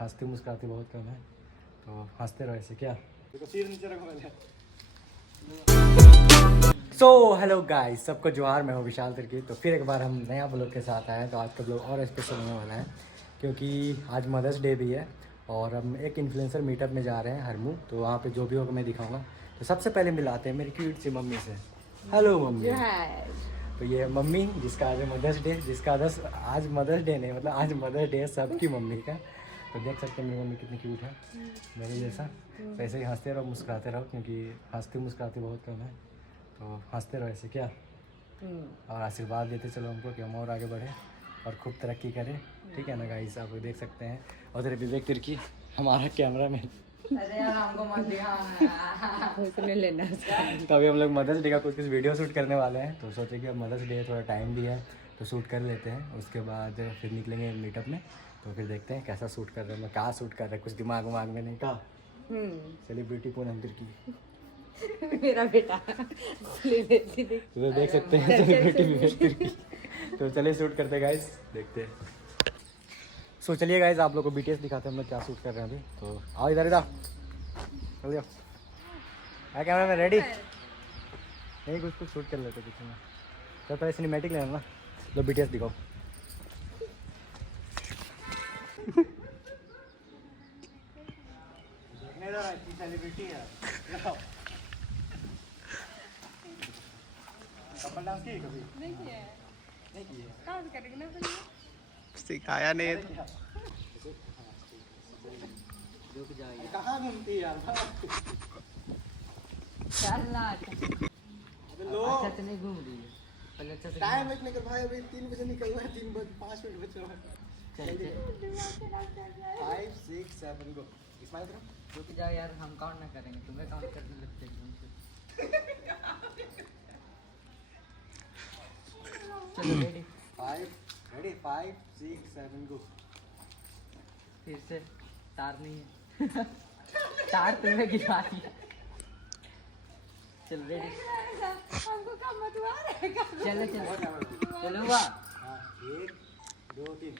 हंसती मुस्कुराती बहुत कम है, तो हंसते रहो ऐसे। क्या सो हेलो गाइस, सबको जोहार। मैं हूँ विशाल तिर्की। तो फिर एक बार हम नया ब्लॉग के साथ आए हैं। तो आज का ब्लॉग और स्पेशल होने वाला है क्योंकि आज मदर्स डे भी है और हम एक इन्फ्लुएंसर मीटअप में जा रहे हैं हरमू। तो वहाँ पे जो भी होगा मैं दिखाऊंगा। तो सबसे पहले मिलाते हैं मेरी क्यूट सी मम्मी से। Hello mummy. तो ये मम्मी जिसका आज मदर्स डे, जिसका आज मदर्स डे नहीं, मतलब आज मदर्स डे है सबकी मम्मी का। तो देख सकते हैं मेरी मम्मी कितनी क्यूट है, मेरे जैसा। तो ऐसे ही हंसते रहो मुस्कुराते रहो क्योंकि हंसती मुस्कुराती बहुत कम है, तो हंसते रहो ऐसे। क्या और आशीर्वाद देते चलो हमको कि हम और आगे बढ़े और खूब तरक्की करें। ठीक है ना गाइस, आप देख सकते हैं। और तेरे विवेक तिर्की हमारा कैमरा मैन। अरे यार हमको मत दिखा लेना। तो अभी हम लोग मदर्स डे का कुछ वीडियो शूट करने वाले हैं। तो सोचे कि अब मदर्स डे थोड़ा टाइम भी है तो शूट कर लेते हैं। उसके बाद फिर निकलेंगे मीटअप में। तो फिर देखते हैं कैसा शूट कर रहे हैं, मैं कहाँ शूट कर रहे हैं, कुछ दिमाग वाग में नहीं कहा। सेलिब्रिटी पूनम तिर्की मेरा बेटा तो देख सकते हैं सेलिब्रिटी विवेक तिर्की। तो चलिए शूट करते हैं गाइस, देखते हैं। सो चलिए गाइस, आप लोग को बीटीएस दिखाते हैं हम लोग क्या शूट कर रहे हैं अभी। तो आओ इधर इधर चल जाओ। है कैमरा में रेडी? नहीं कुछ शूट कर लेते कुछ में। तो पहले सिनेमैटिक लेना ना, लो बीटीएस दिखाओ। सेलिब्रिटी है। कपल डांस की कभी? नहीं किया है। नहीं की है। कहाँ से करेंगे ना फिर? सिखाया नहीं। रुक जाइए, कहाँ घूमती है यार? चलना। लो अच्छा से नहीं घूम रही है, पहले अच्छा से टाइम वेट नहीं कर भाई। अभी 3 बजे निकलना है, 3 बज 5 मिनट बच रहा है। चल 5 6 7 गो। स्माइल करो। रुक जाओ यार, हम काउंट ना करेंगे, तुम्हें काउंट करने लगते चलो रेडी। 5 6 7 गो। फिर से तार नहीं है। तार तुम्हें गिरा दिया। चलो रेडी। हमको कम मत मारेगा। चलो चलो चलो हुआ। हाँ 1 2 3।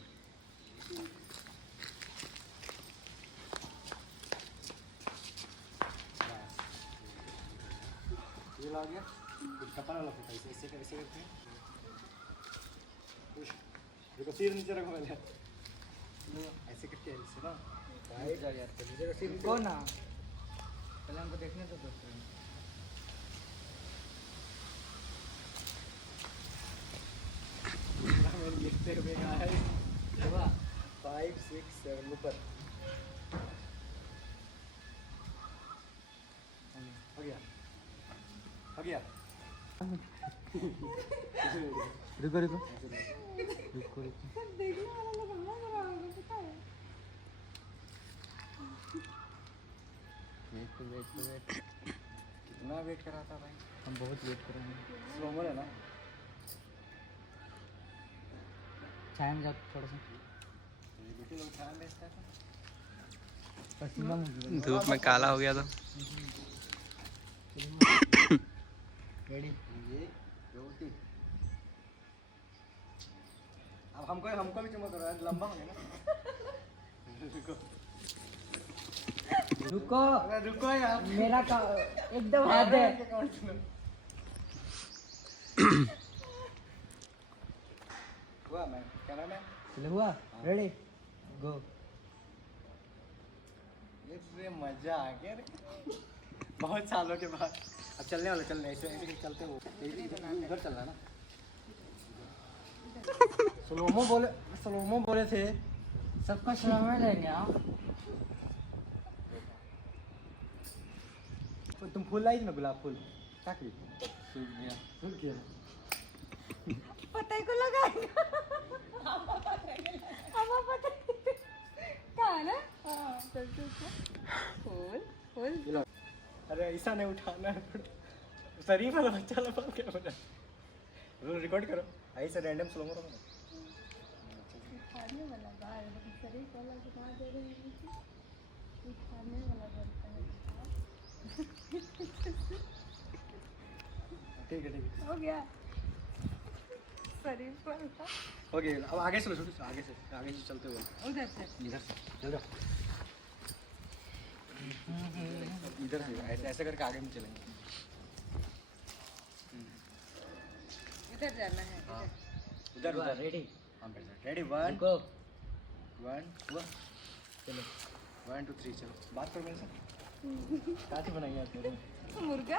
ये ला गया कुछ कपड़ा वाला फोटो। ऐसे कैसे करते हैं? देखो सिर नीचे रखो पहले, ऐसे करके ऐसे ना। कौन ना पहले हमको देखने तो दोस्तों। लिखते हुए आए 5 6 7 ऊपर हो गया हो गया। रुको रुको रुको रुको। देखने वाला लोग हमारा कराओगे पता है। वेट कितना वेट करा था भाई, हम बहुत वेट करेंगे। स्लो मोर है ना, छाया में जाओ थोड़ा सा। बेटी लोग खाना बेचता था। पसीना में धूप में काला हो गया था। रेडी। 1 2 3। अब हमको भी चमक रहा है, लंबा हो गया ना। रुको रुको यार, मेरा का एकदम हाथ है। हुआ मैं क्या नाम है? चलो हुआ रेडी गो। ये मजा आ गया रे, बहुत सालों के बाद। अब चलने वाले, चलने ऐसे ऐसे चलते हो। उधर चलना ना। स्लोमो बोले थे। सबका समय लेंगे आप। तुम फूल लाई थी ना, गुलाब फूल क्या की? सूख गया पता को लगाएगा। हमें पता कहाँ ना। चल फूल फूल। अरे ऐसा नहीं उठाना है, शरीफ वाला बच्चा लगा क्या बोला। रिकॉर्ड करो ऐसे रैंडम स्लोमो करो ना। उठाने वाला बाल शरीफ वाला दिखा दे रही है। उठाने वाला बनता है। ठीक है हो गया। शरीफ वाला। ओके अब आगे चलो, आगे से चलते हुए उधर से इधर से चल जाओ, इधर से ऐसे करके आगे में चलेंगे। इधर जाना है। हाँ उधर रेडी, हाँ रेडी 1 चलो 1 2 3 चलो। बात करो मेरे से। काची बनाई है आपने? मुर्गा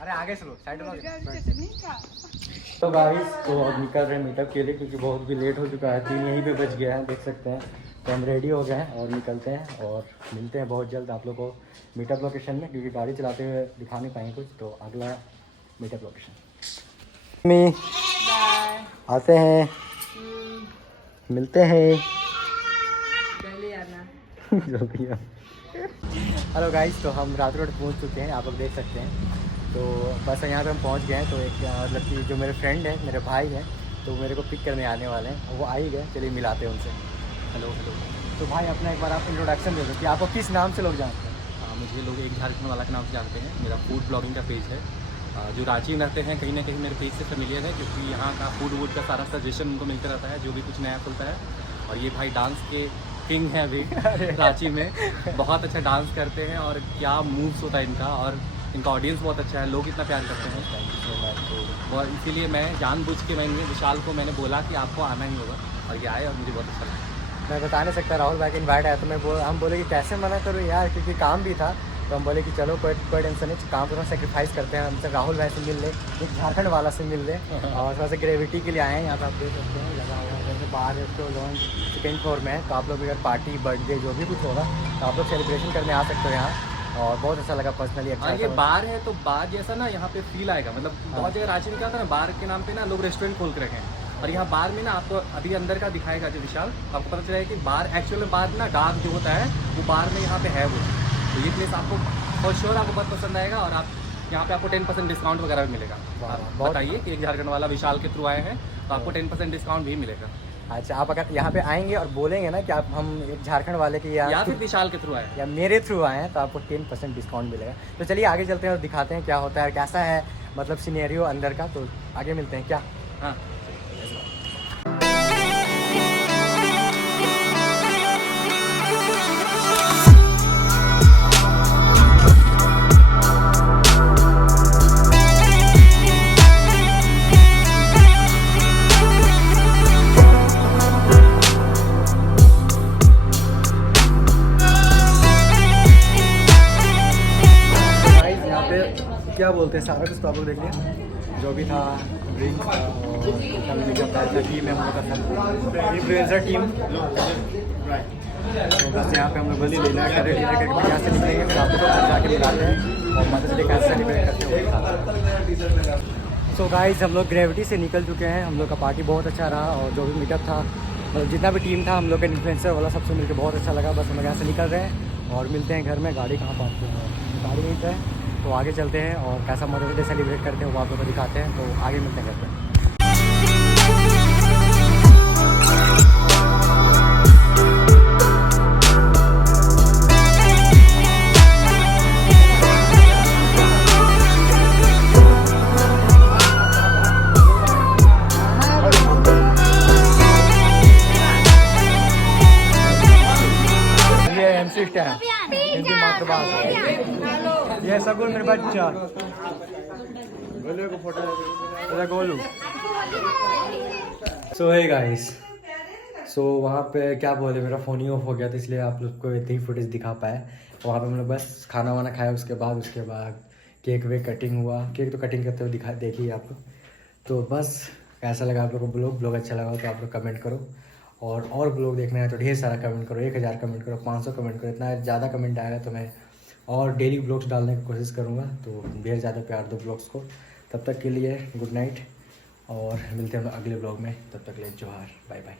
अरे आगे चलो, साइड में। मुर्गा और चटनी का। तो गाइस तो अब निकल रहे हैं मीटअप के लिए, क्योंकि बहुत भी लेट हो चुका है, 3 यहीं पे बज गया है, देख सकते हैं। तो हम रेडी हो गए हैं और निकलते हैं और मिलते हैं बहुत जल्द आप लोग को मीटअप लोकेशन में, क्योंकि गाड़ी चलाते हुए दिखा नहीं पाएंगे कुछ। तो अगला मीटअप लोकेशन में आते हैं, मिलते हैं जल्दी आना। जल्दी। हेलो गाइस, तो हम रात रोड पहुंच चुके हैं, आप लोग देख सकते हैं। तो बस यहाँ पे हम पहुंच गए हैं। तो एक मतलब कि जो मेरे फ्रेंड है, मेरे भाई हैं, तो मेरे को पिक करने आने वाले हैं, वो आ ही गए। चलिए मिलाते हैं उनसे। Hello hello. तो भाई अपना एक बार आप इंट्रोडक्शन दे दो कि आपको किस नाम से लोग जानते हैं? मुझे लोग एक झारखंड वाला के नाम से जानते हैं। मेरा फूड ब्लॉगिंग का पेज है। जो रांची में रहते हैं कहीं ना कहीं मेरे पेज से फेमिलियर है, क्योंकि यहाँ का फूड वूड का सारा सजेशन उनको मिलता रहता है, जो भी कुछ नया खुलता है। और ये भाई डांस के किंग हैं अभी रांची में, बहुत अच्छा डांस करते हैं और क्या मूव्स होता है इनका, और इनका ऑडियंस बहुत अच्छा है, लोग इतना प्यार करते हैं। Thank you so much. तो इसीलिए मैं जानबूझ के मैंने विशाल को मैंने बोला कि आपको आना ही होगा, और ये आए और मुझे बहुत अच्छा लगा। मैं बता नहीं सकता, राहुल भाई का इन्वाइट आया तो हम बोले कि कैसे मना करूँ यार, क्योंकि काम भी था। तो हम बोले कि चलो कोई टेंशन नहीं, काम करो, सेक्रीफाइस करते हैं। हमसे राहुल भाई से मिल ले, एक झारखंड वाला से मिल ले, और थोड़ा सा ग्रेविटी के लिए आए हैं। यहाँ पे आप देख सकते हैं लगा हुआ है, जैसे बाहर तो लॉन्च सेकेंड फ्लोर में है। तो आप लोग अगर पार्टी बर्थडे जो भी कुछ होगा तो आप लोग सेलिब्रेशन करने आ सकते हो यहाँ, और बहुत अच्छा लगा पर्सनली। अच्छा ये बार है तो बार जैसा ना यहाँ पे फील आएगा, मतलब बहुत जगह रांची में क्या होता है ना, बार के नाम पे ना लोग रेस्टोरेंट खोल के रखे हैं, और यहाँ बार में ना आपको अभी अंदर का दिखाएगा जो विशाल, आपको पता चलेगा कि बार एक्चुअल में बार ना डार्क जो होता है वो बार में यहाँ पे है वो। तो ये प्लेस आपको फॉर श्योर आपको बहुत पसंद आएगा, और आप यहाँ पे आपको 10% डिस्काउंट वगैरह भी मिलेगा। आप बताइए कि एक झारखंड वाला विशाल के थ्रू आए हैं तो आपको 10% डिस्काउंट भी मिलेगा। अच्छा, आप अगर यहाँ पे आएंगे और बोलेंगे ना कि आप हम एक झारखंड वाले के या फिर विशाल के थ्रू आए या मेरे थ्रू आए हैं, तो आपको 10% डिस्काउंट मिलेगा। तो चलिए आगे चलते हैं और दिखाते हैं क्या होता है, कैसा है मतलब सिनेरियो अंदर का। तो आगे मिलते हैं क्या? हाँ। क्या बोलते हैं सारा कुछ तो आप लोग देखिए, जो भी था ड्रिंक था, और जो पैसा टीम है हम लोग का था इन्फ्लुएंसर टीम। तो बस यहाँ पे हम लोग बल्ली लेना है, डिनर करके यहाँ से निकलेंगे, फिर आप लोग को जाके मिलाते हैं और मदर्स डे कैसे सेलिब्रेट करते हैं। सो गाइस हम लोग ग्रेविटी से निकल चुके हैं, हम लोग का पार्टी बहुत अच्छा रहा, और जो भी मीटअप था मतलब जितना भी टीम था हम लोग का इन्फ्लुएंसर वाला सबसे मिलकर बहुत अच्छा लगा। बस हम लोग यहाँ से निकल रहे हैं और मिलते हैं घर में। गाड़ी कहाँ पार्क की है? गाड़ी यहीं पे है। तो आगे चलते हैं और कैसा मदर्स डे सेलिब्रेट करते हैं वो आप लोगों को दिखाते हैं। तो आगे मिलते हैं घर पे। ये MC स्टैंड हिंदी मातृभाषा, ये सगुन मेरे बच्चा गोलू। सो हे गाइस, सो वहाँ पे क्या बोले, मेरा फ़ोन ही ऑफ हो गया था, इसलिए आप लोग को इतनी फुटेज दिखा पाए। वहाँ पे हम लोग बस खाना वाना खाया, उसके बाद केक वेक कटिंग हुआ। केक तो कटिंग करते हुए देखिए आप लोग। तो बस कैसा लगा आप लोग को ब्लॉग अच्छा लगा तो आप लोग कमेंट करो, और ब्लॉग देखना है तो ढेर सारा कमेंट करो, 1000 कमेंट करो, 500 कमेंट करो। इतना ज़्यादा कमेंट आएगा तो मैं और डेली ब्लॉग्स डालने की कोशिश करूँगा। तो ढेर ज़्यादा प्यार दो ब्लॉग्स को। तब तक के लिए गुड नाइट, और मिलते हैं हम अगले ब्लॉग में। तब तक के लिए जोहार, बाय बाय।